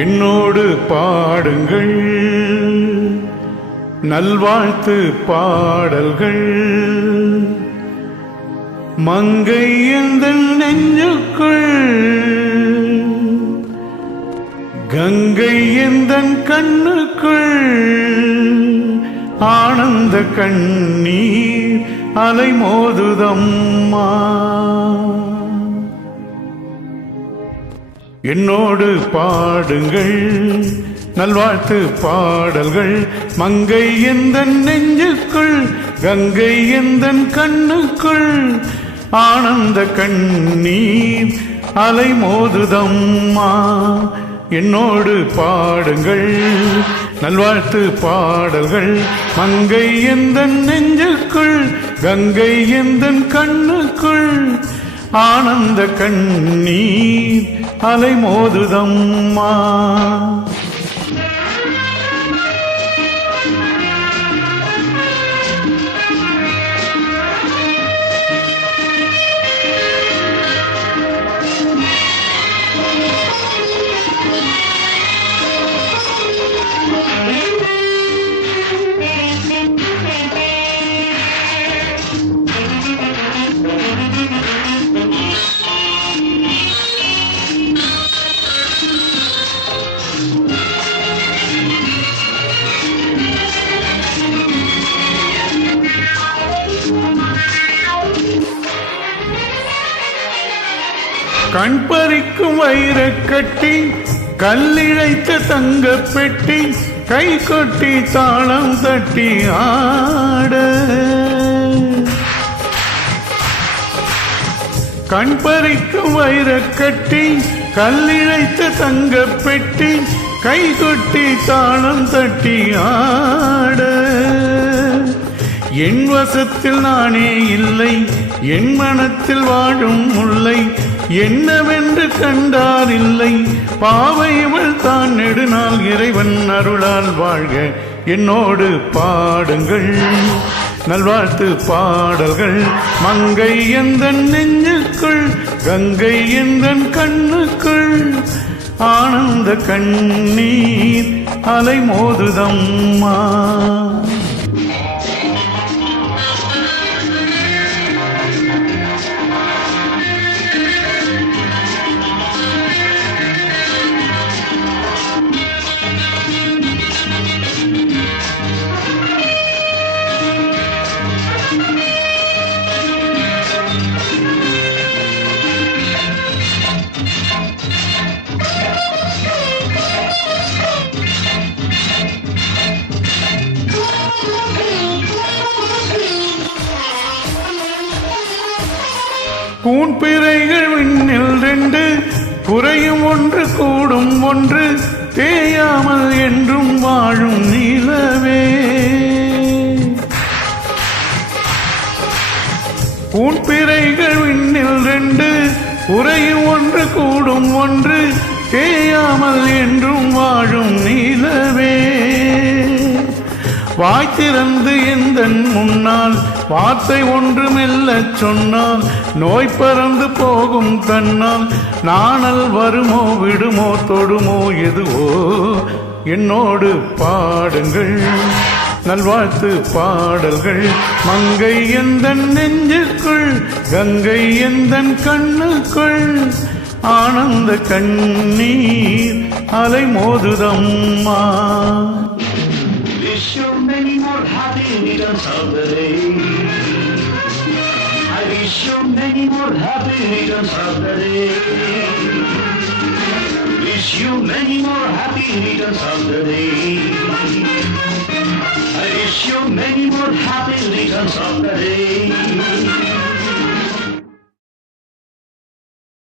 என்னோடு பாடுங்கள் நல்வாழ்த்து பாடல்கள். மங்கை எந்தன் நெஞ்சுக்குள், கங்கை எந்தன் கண்ணுக்குள், ஆனந்த கண்ணீர் அலைமோதுதம்மா. என்னோடு பாடுங்கள் நல்வாழ்த்து பாடல்கள். மங்கை எந்தன் நெஞ்சுக்குள், கங்கை எந்தன் கண்ணுக்குள், ஆனந்த கண்ணீர் அலைமோதுதம்மா. என்னோடு பாடுங்கள் நல்வாழ்த்து பாடல்கள். மங்கை எந்தன் நெஞ்சுக்குள், கங்கை எந்தன் கண்ணுக்குள், ஆனந்த கண்ணீர் அலைமோதுதம்மா. கண் பறிக்கும் வைரக் கட்டி, கல்லிழைத்த தங்க பெட்டி, கை கொட்டி தாளம் தட்டி ஆட. கண் பறிக்கும் வைரக் கட்டி, கல்லிழைத்த தங்க பெட்டி, கை கொட்டி தாளம் தட்டி ஆட. என் வசத்தில் நானே இல்லை, என் மனத்தில் வாழும் முல்லை, என்னவென்று கண்டார் இல்லை, பாவையவள் தான் நெடுநாள் இறைவன் அருளால் வாழ்க. என்னோடு பாடுங்கள் நல்வாழ்த்து பாடல்கள். மங்கை எந்தன் நெஞ்சுக்குள், கங்கை எந்தன் கண்ணுக்குள், ஆனந்த கண்ணீர் அலைமோதுதம்மா. கூன்பிறைகள் விண்ணில் ரெண்டு, குறையும் ஒன்று கூடும் ஒன்று, தேயாமல் என்றும் வாழும் நிலவே. கூன்பிறைகள் விண்ணில் ரெண்டு, குறையும் ஒன்று கூடும் ஒன்று, தேயாமல் என்றும் வாழும் நிலவே. வாய் திறந்து எந்தன் முன்னால் வார்த்தை ஒன்று மெல்லச் சொன்னால், நோய் பறந்து போகும் தன்னால், நாணல் வருமோ விடுமோ தொடுமோ எதுவோ. என்னோடு பாடுங்கள் நல்வாழ்த்து பாடல்கள். மங்கை எந்தன் நெஞ்சுக்குள், கங்கை எந்தன் கண்ணுக்குள், ஆனந்த கண்ணீர் அலைமோதுதம்மா. Wish you many more happy returns of the day. I wish you many more happy returns of the day. Wish you many more happy returns of the day. I wish you many more happy returns of the day.